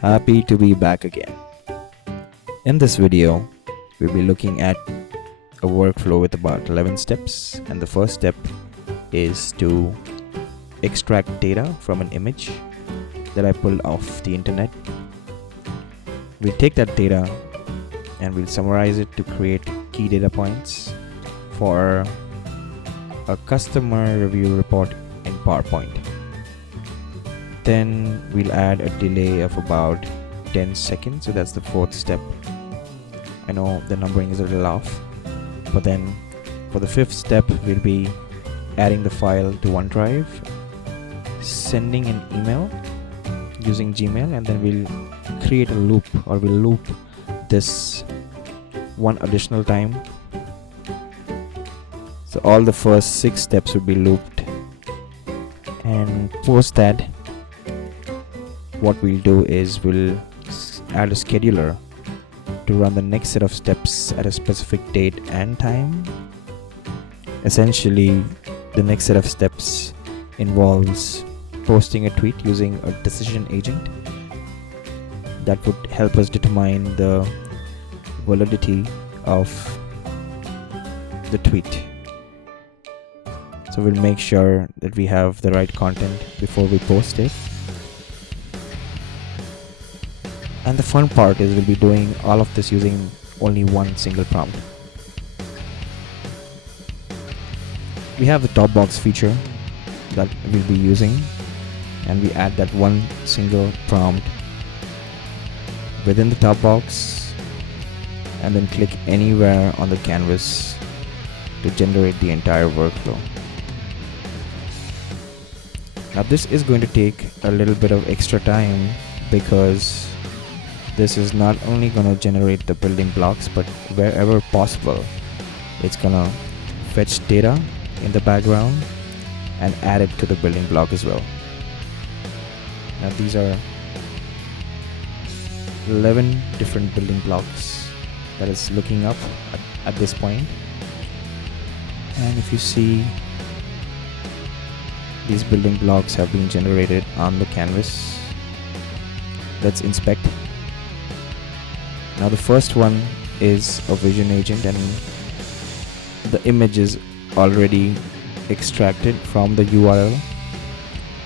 Happy to be back again. In this video, we'll be looking at a workflow with about 11 steps, and the first step is to extract data from an image that I pulled off the internet. We'll take that data and we'll summarize it to create key data points for a customer review report in PowerPoint. Then we'll add a delay of about 10 seconds, so that's the fourth step. I know the numbering is a little off, but then for the fifth step we'll be adding the file to OneDrive, sending an email using Gmail, and then we'll create a loop, or we'll loop this one additional time. So all the first 6 steps will be looped, and post that what we'll do is we'll add a scheduler to run the next set of steps at a specific date and time. Essentially, the next set of steps involves posting a tweet using a decision agent that would help us determine the validity of the tweet. So we'll make sure that we have the right content before we post it. And the fun part is we'll be doing all of this using only one single prompt. We have the top box feature that we'll be using, and we add that one single prompt within the top box and then click anywhere on the canvas to generate the entire workflow. Now this is going to take a little bit of extra time, because this is not only going to generate the building blocks, but wherever possible it's going to fetch data in the background and add it to the building block as well. Now these are 11 different building blocks that is looking up at this point. And if you see, these building blocks have been generated on the canvas. Let's inspect. Now the first one is a vision agent, and the image is already extracted from the URL,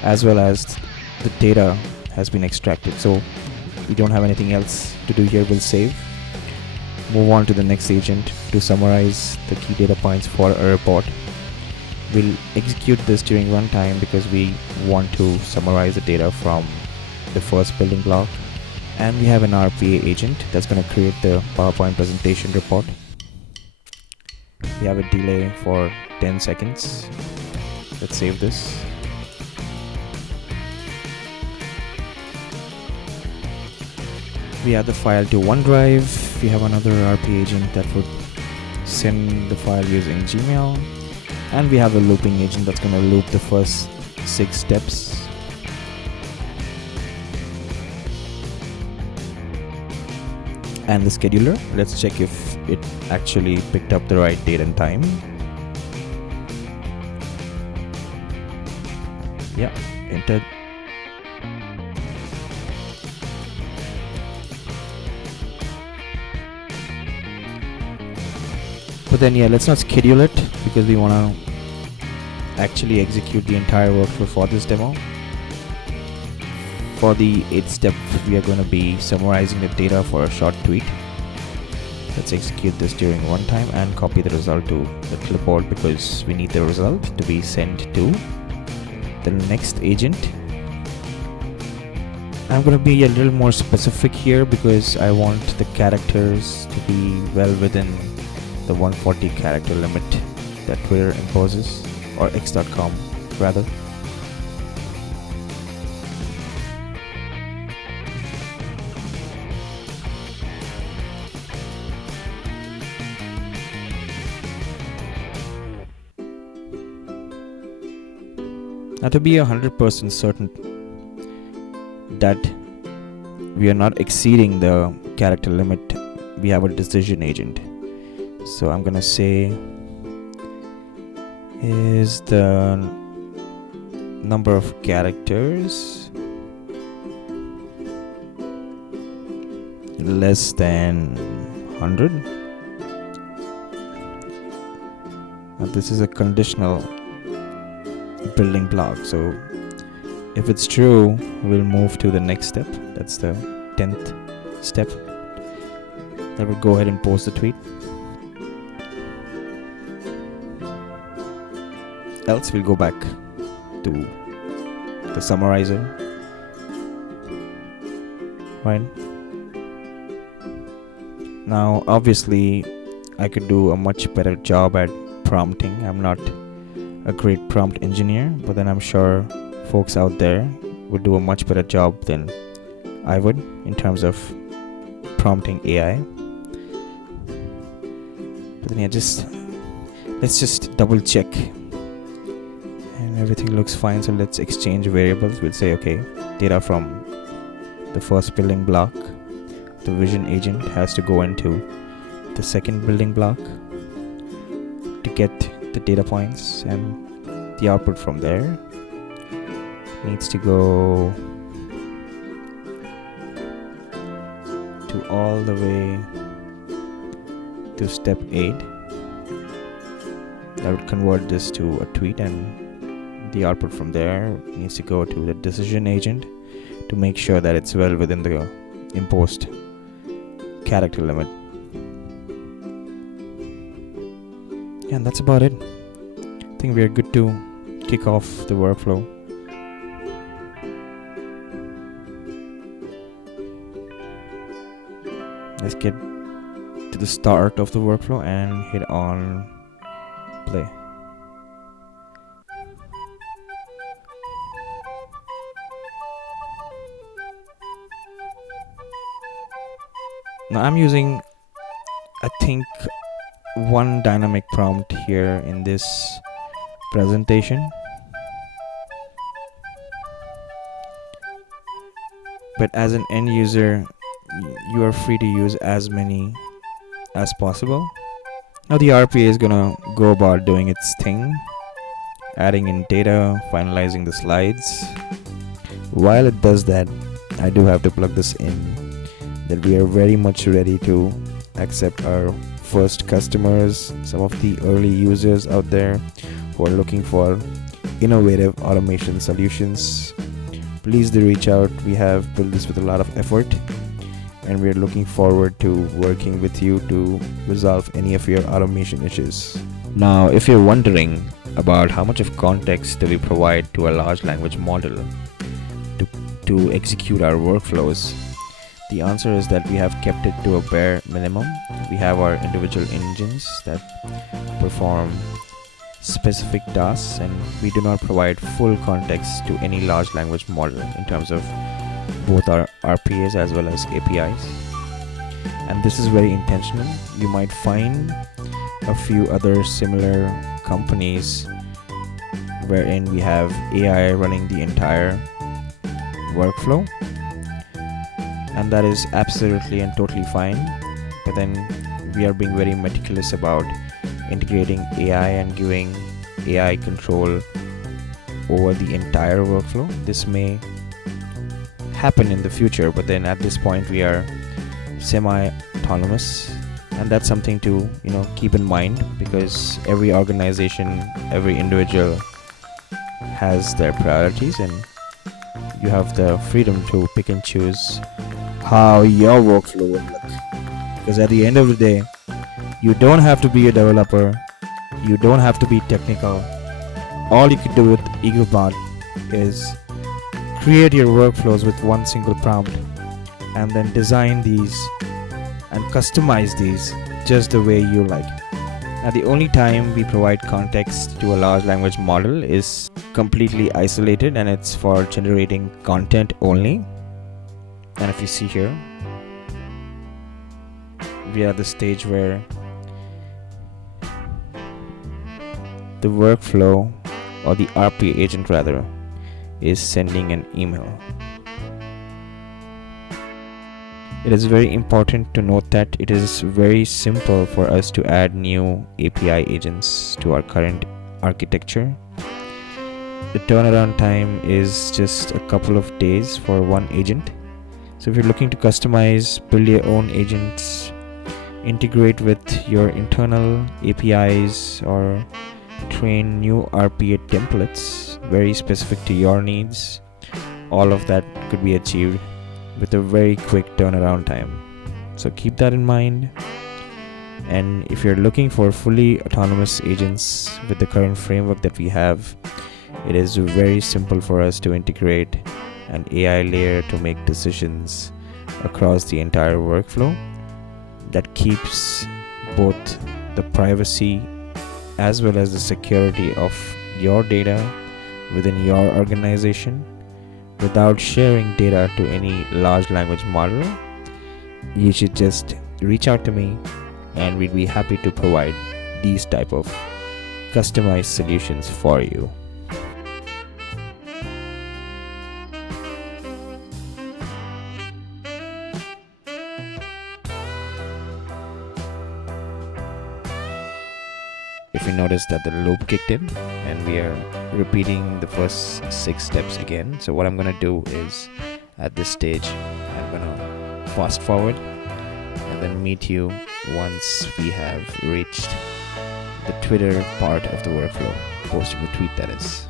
as well as the data has been extracted. So we don't have anything else to do here. We'll save. Move on to the next agent to summarize the key data points for a report. We'll execute this during runtime because we want to summarize the data from the first building block. And we have an RPA agent that's going to create the PowerPoint presentation report. We have a delay for 10 seconds. Let's save this. We add the file to OneDrive. We have another RPA agent that would send the file using Gmail. And we have a looping agent that's going to loop the first 6 steps. And the scheduler, let's check if it actually picked up the right date and time. Yeah, entered. But then let's not schedule it, because we want to actually execute the entire workflow for this demo. For the 8th step, we are going to be summarizing the data for a short tweet. Let's execute this during runtime and copy the result to the clipboard, because we need the result to be sent to the next agent. I'm going to be a little more specific here, because I want the characters to be well within the 140 character limit that Twitter imposes, or X.com rather. Now, to be 100% certain that we are not exceeding the character limit, we have a decision agent. So I'm gonna say is the number of characters less than 100. Now this is a conditional building block, so if it's true, we'll move to the next step. That's the 10th step. That would go ahead and post the tweet. Else we'll go back to the summarizer. Right. Now obviously I could do a much better job at prompting. I'm not a great prompt engineer, but then I'm sure folks out there would do a much better job than I would in terms of prompting AI. But then let's just double check, and everything looks fine. So let's exchange variables. We'll say, okay, data from the first building block, the vision agent has to go into the second building block to get the data points, and the output from there needs to go to all the way to step 8. That would convert this to a tweet, and the output from there needs to go to the decision agent to make sure that it's well within the imposed character limit. Yeah, and that's about it. I think we are good to kick off the workflow. Let's get to the start of the workflow and hit on play. Now I'm using, I think, one dynamic prompt here in this presentation, but as an end user you are free to use as many as possible. Now the RPA is gonna go about doing its thing, adding in data, finalizing the slides. While it does that, I do have to plug this in that we are very much ready to accept our first customers, some of the early users out there who are looking for innovative automation solutions. Please do reach out. We have built this with a lot of effort, and we're looking forward to working with you to resolve any of your automation issues. Now, if you're wondering about how much of context do we provide to a large language model to execute our workflows, the answer is that we have kept it to a bare minimum. We have our individual engines that perform specific tasks, and we do not provide full context to any large language model in terms of both our RPAs as well as APIs. And this is very intentional. You might find a few other similar companies wherein we have AI running the entire workflow, and that is absolutely and totally fine. But then we are being very meticulous about integrating AI and giving AI control over the entire workflow. This may happen in the future, but then at this point we are semi-autonomous, and that's something to keep in mind, because every organization, every individual has their priorities, and you have the freedom to pick and choose how your workflow will look. Because at the end of the day, you don't have to be a developer, you don't have to be technical. All you can do with EagleBot is create your workflows with one single prompt, and then design these and customize these just the way you like. Now, the only time we provide context to a large language model is completely isolated, and it's for generating content only. And if you see here, we are at the stage where the workflow, or the RPA agent rather, is sending an email. It is very important to note that it is very simple for us to add new API agents to our current architecture. The turnaround time is just a couple of days for one agent. So if you're looking to customize, build your own agents, integrate with your internal APIs, or train new RPA templates very specific to your needs, all of that could be achieved with a very quick turnaround time. So keep that in mind. And if you're looking for fully autonomous agents with the current framework that we have, it is very simple for us to integrate an AI layer to make decisions across the entire workflow that keeps both the privacy as well as the security of your data within your organization without sharing data to any large language model. You should just reach out to me and we'd be happy to provide these type of customized solutions for you. If you notice that the loop kicked in and we are repeating the first 6 steps again. So what I'm gonna do is at this stage I'm gonna fast forward and then meet you once we have reached the Twitter part of the workflow, posting the tweet, that is.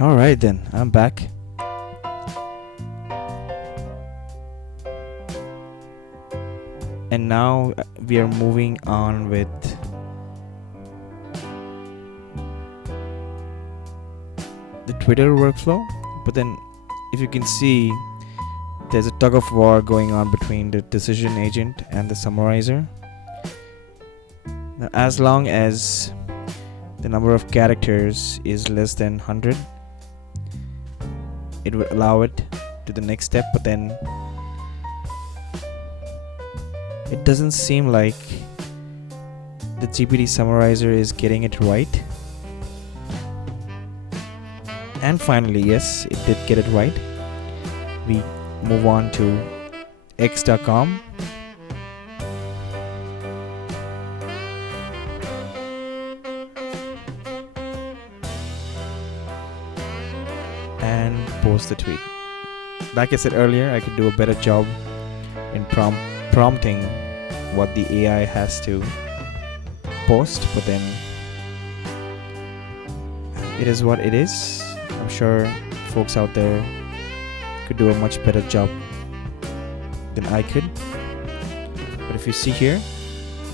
Alright then, I'm back. And now we are moving on with the Twitter workflow. But then if you can see, there's a tug of war going on between the decision agent and the summarizer. Now, as long as the number of characters is less than 100, it would allow it to the next step, but then it doesn't seem like the GPT summarizer is getting it right. And finally, yes, it did get it right. We move on to x.com. And post the tweet. Like I said earlier, I could do a better job in prompting what the AI has to post, but then it is what it is. I'm sure folks out there could do a much better job than I could. But if you see here,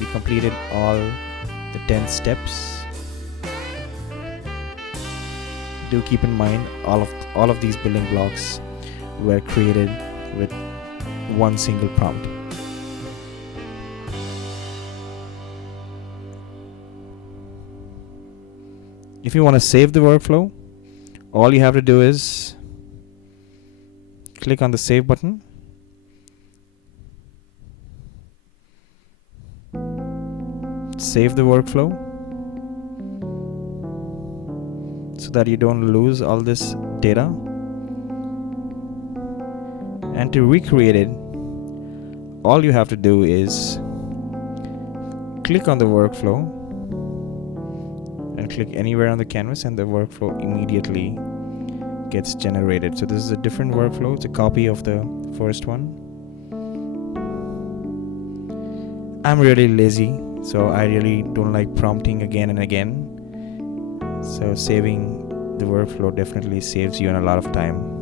we completed all the 10 steps. Do keep in mind all of these building blocks were created with one single prompt. If you want to save the workflow, all you have to do is click on the save button. Save the workflow so that you don't lose all this data. And to recreate it, all you have to do is click on the workflow and click anywhere on the canvas, and the workflow immediately gets generated. So this is a different workflow. It's a copy of the first one. I'm really lazy, so I really don't like prompting again and again. So saving the workflow definitely saves you a lot of time.